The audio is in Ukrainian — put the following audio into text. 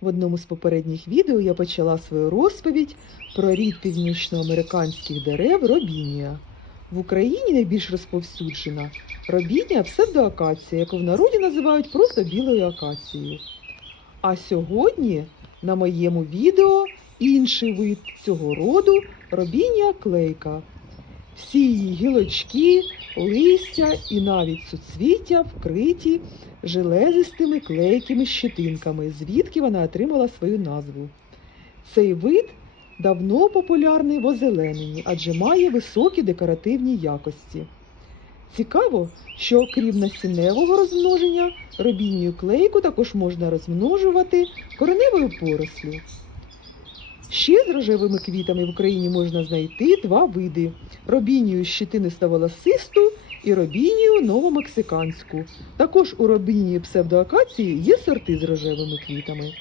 В одному з попередніх відео я почала свою розповідь про рід північноамериканських дерев робінія. В Україні найбільш розповсюджена робінія псевдоакація, яку в народі називають просто білою акацією. А сьогодні на моєму відео інший вид цього роду робінія клейка. Всі її гілочки, листя і навіть суцвіття вкриті железистими клейкими щетинками, звідки вона отримала свою назву. Цей вид давно популярний в озелененні, адже має високі декоративні якості. Цікаво, що окрім насінневого розмноження, робінію клейку також можна розмножувати кореневою порослю. Ще з рожевими квітами в Україні можна знайти два види: робінію щитинисто-волосисту і робінію новомексиканську. Також у робінії псевдоакації є сорти з рожевими квітами.